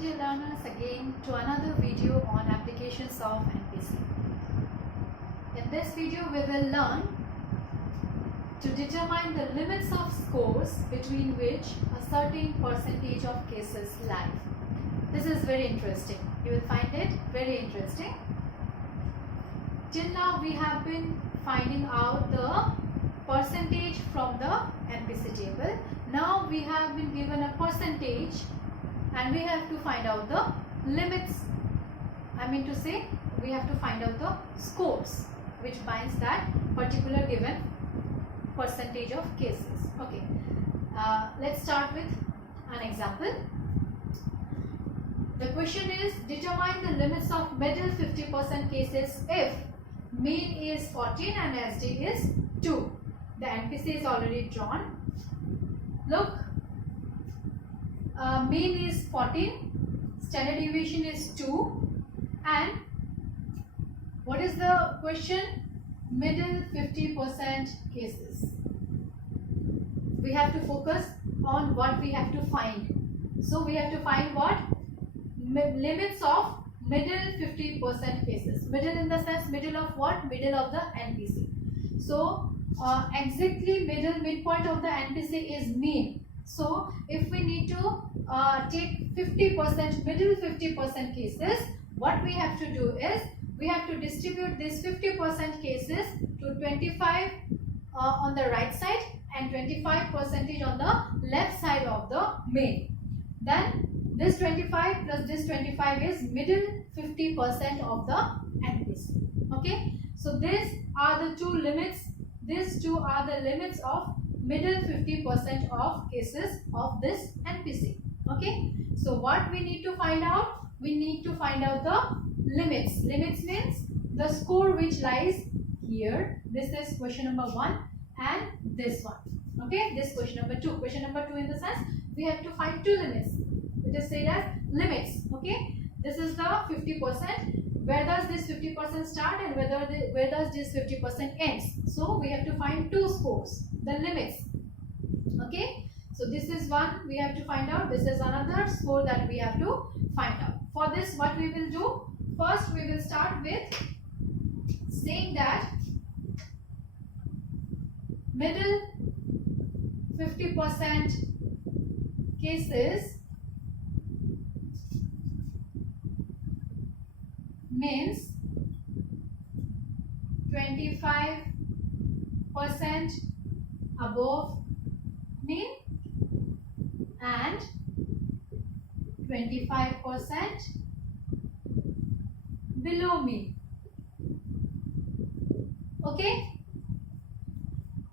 dear learners, again to another video on applications of NPC. In this video we will learn to determine the limits of scores between which a certain percentage of cases lie. This is very interesting. You will find it very interesting. Till now we have been finding out the percentage from the NPC table. Now we have been given a percentage and we have to find out the limits. I mean to say we have to find out the scores which binds that particular given percentage of cases. Okay, let's start with an example. The question is, determine the limits of middle 50% cases if mean is 14 and SD is 2. The NPC is already drawn. Look, mean is 14, standard deviation is 2, and what is the question? Middle 50% cases. We have to focus on what we have to find. So we have to find what? Limits of middle 50% cases. Middle in the sense, middle of what? Middle of the NPC. So exactly midpoint of the NPC is mean. So if we need to take 50%, middle 50% cases, what we have to do is we have to distribute these 50% cases to 25 on the right side and 25% on the left side of the mean. Then this 25 plus this 25 is middle 50% of the NPC. Okay, so these are the two limits. These two are the limits of middle 50% of cases of this NPC. Okay, so what we need to find out? We need to find out the limits. Limits means the score which lies here. This is question number 1 and this one. Okay, this question number 2. Question number 2 in the sense we have to find two limits. It is said as limits. Okay, this is the 50%. Where does this 50% start and where does this 50% ends? So we have to find two scores, the limits. Okay, so this is one we have to find out. This is another score that we have to find out. For this, what we will do? First, we will start with saying that middle 50% cases means 25% above mean and 25% below mean. Okay,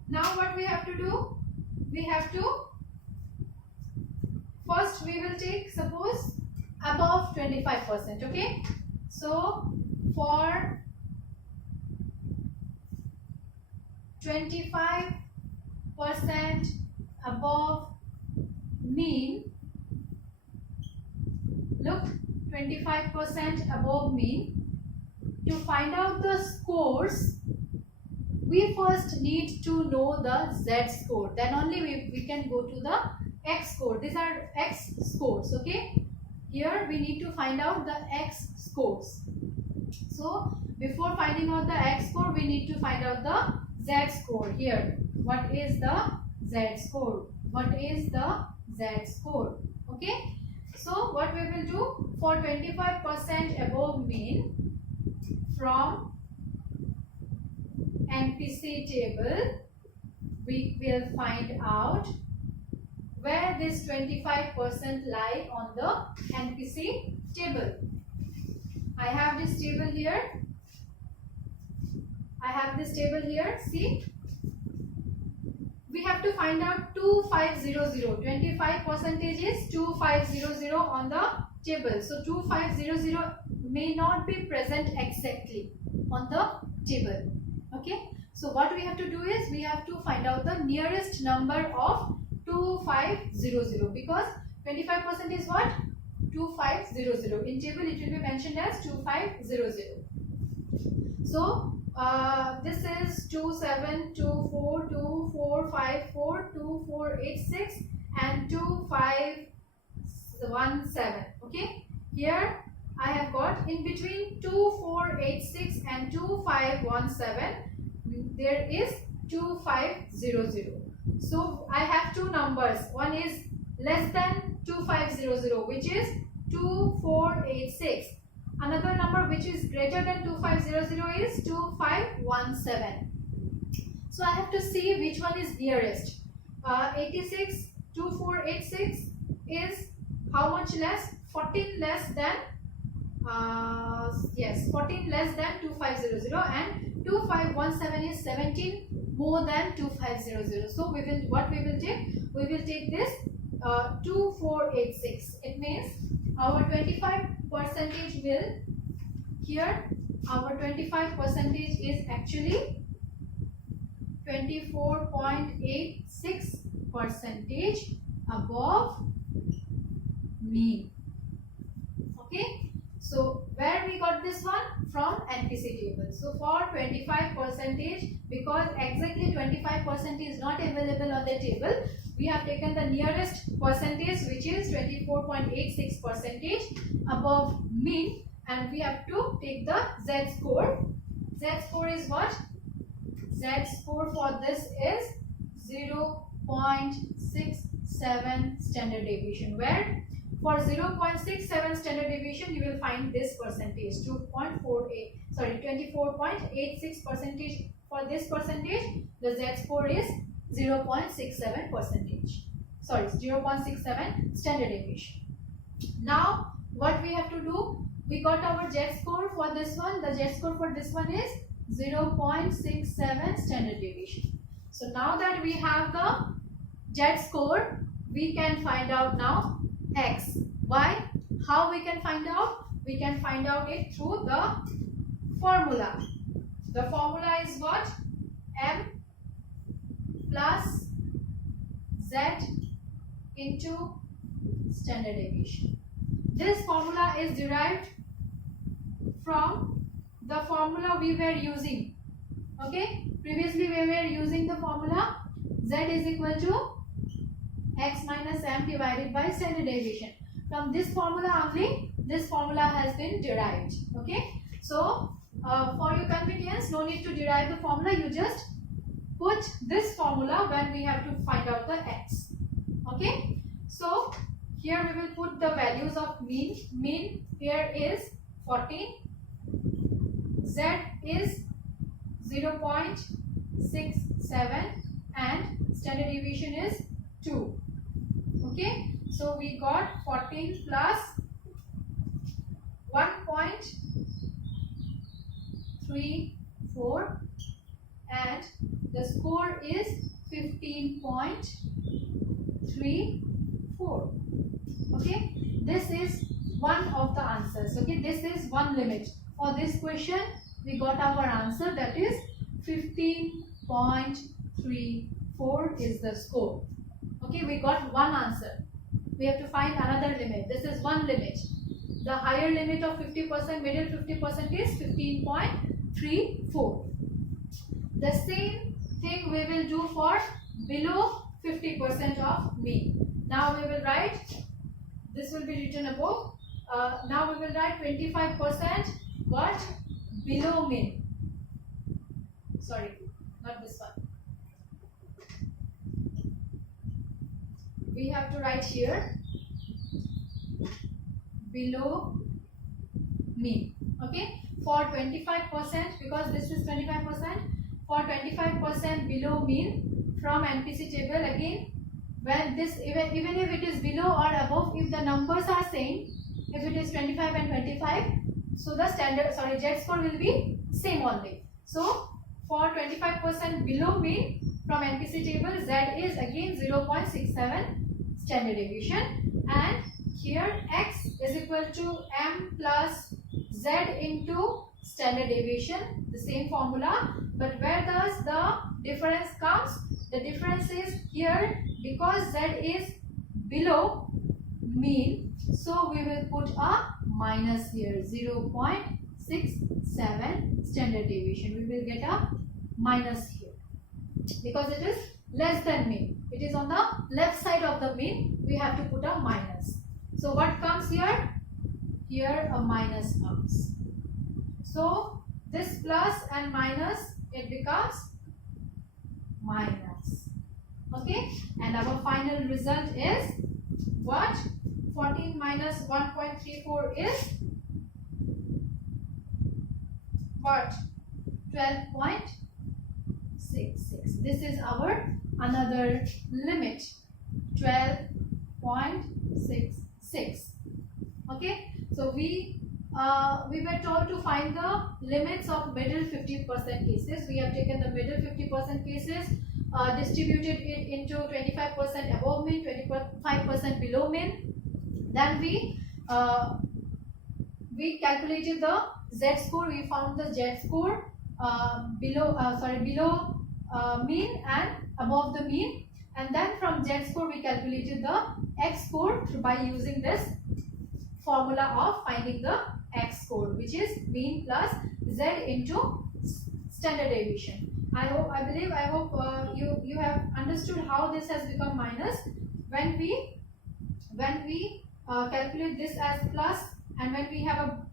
now what we have to do? We have to first we will take suppose above 25%. Okay, so for 25% above mean, look, 25% above mean. To find out the scores, we first need to know the Z score. Then only we can go to the X score. These are X scores. Okay, here we need to find out the X scores. So before finding out the X score, we need to find out the Z score. Here, what is the Z score? What is the Z score? Okay, so what we will do for 25% above mean from NPC table, we will find out where this 25% lie on the NPC table. I have this table here. I have this table here. See, we have to find out 2500. 25% is 2500 on the table. So 2500 may not be present exactly on the table. Okay, so what we have to do is we have to find out the nearest number of 2500 because 25% is what? 2500. In table it will be mentioned as 2500. So this is 2724, 2454, 2486 and 2517. Okay, here I have got in between 2486 and 2517 there is 2500. So I have two numbers. One is less than 2500, which is 2486. Another number which is greater than 2500 is 2517. So I have to see which one is nearest. 86, 2486 is how much less? 14 less than 14 less than 2500, and 2517 is 17 more than 2500. So we will take this 2486. It means our 25% will here, our 25% is actually 24.86% above mean. Okay, so where we got this one? From NPC table. So for 25%, because exactly 25% is not available on the table, we have taken the nearest percentage, which is 24.86% above mean, and we have to take the Z score. Z score is what? Z score for this is 0.67 standard deviation, where for 0.67 standard deviation you will find this percentage 24.86%. For this percentage the Z score is 0.67%. Sorry, 0.67 standard deviation. Now what we have to do? We got our Z score for this one. The Z score for this one is 0.67 standard deviation. So now that we have the Z score, we can find out now X. Why? How we can find out? We can find out it through the formula. The formula is what? M plus Z into standard deviation. This formula is derived from the formula we were using. Okay, previously we were using the formula Z is equal to X minus M divided by standard deviation. From this formula only, this formula has been derived. Okay, so for your convenience, no need to derive the formula. You just put this formula when we have to find out the X. Okay, so here we will put the values of mean. Mean here is 14. Z is 0.67 and standard deviation is 2. Okay, so we got 14 plus 1.34 and the score is 15.34. Okay, this is one of the answers. Okay, this is one limit. For this question we got our answer, that is 15.34 is the score. Okay, we got one answer. We have to find another limit. This is one limit. The higher limit of 50%, middle 50% is 15.34. The same thing we will do for below 50% of mean. Now we will write, this will be written above. Now we will write 25% what? Below mean. Sorry, not this one. We have to write here below mean. Okay, for 25%, because this is 25%, for 25% below mean from NPC table, again when this even if it is below or above, if the numbers are same, if it is 25 and 25, so the standard Z score will be same only. So for 25% below mean from NPC table, Z is again 0.67 standard deviation, and here X is equal to M plus Z into standard deviation, the same formula. But where does the difference comes? The difference is here, because Z is below mean, so we will put a minus here, 0.67 standard deviation. We will get a minus here because it is less than mean. It is on the left side of the mean. We have to put a minus. So what comes here? here a minus comes. So this plus and minus, it becomes minus. Okay, and our final result is what? 14 minus 1.34 is what? 12.66. This is our another limit, 12.66. Okay, so we were told to find the limits of middle 50% cases. We have taken the middle 50% cases, distributed it into 25% above mean, 25% below mean. Then we calculated the Z score. We found the Z score below mean and above the mean, and then from Z score we calculated the X score by using this formula of finding the X score, which is mean plus Z into standard deviation. I hope you have understood how this has become minus. When we calculate this as plus, and when we have a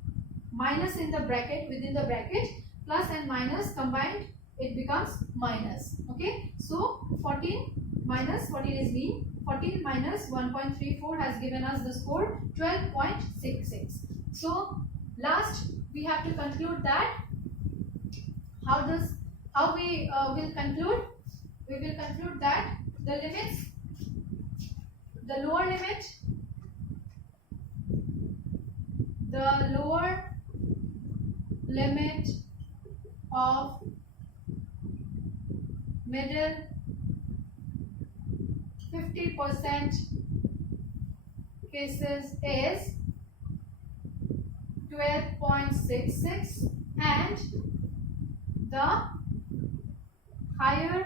minus in the bracket, within the bracket, plus and minus combined, it becomes minus. Okay, so 14 minus 14 is mean. 14 minus 1.34 has given us the score 12.66. So last we have to conclude that how we will conclude. We will conclude that the limits, the lower limit, of middle 50% cases is 12.66, and the higher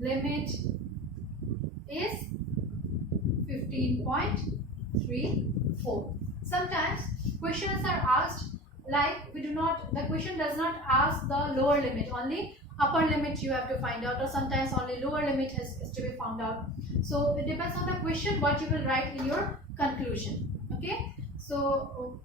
limit is 15.34. Sometimes questions are asked like the question does not ask the lower limit, only upper limit you have to find out, or sometimes only lower limit is to be found out. So it depends on the question what you will write in your conclusion. Okay, so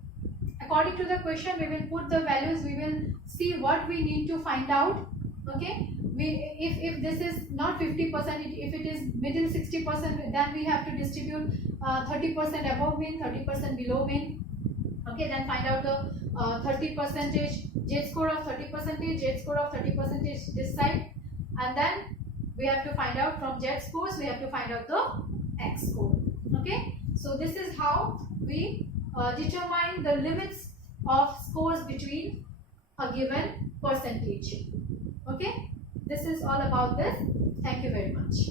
according to the question we will put the values, we will see what we need to find out. Okay, if this is not 50%, if it is middle 60%, then we have to distribute 30% above mean, 30% below mean. Okay, then find out the 30% Z score of 30%, Z score of 30% this side, and then we have to find out from Z scores, we have to find out the X score. Okay, so this is how we determine the limits of scores between a given percentage. Okay, this is all about this. Thank you very much.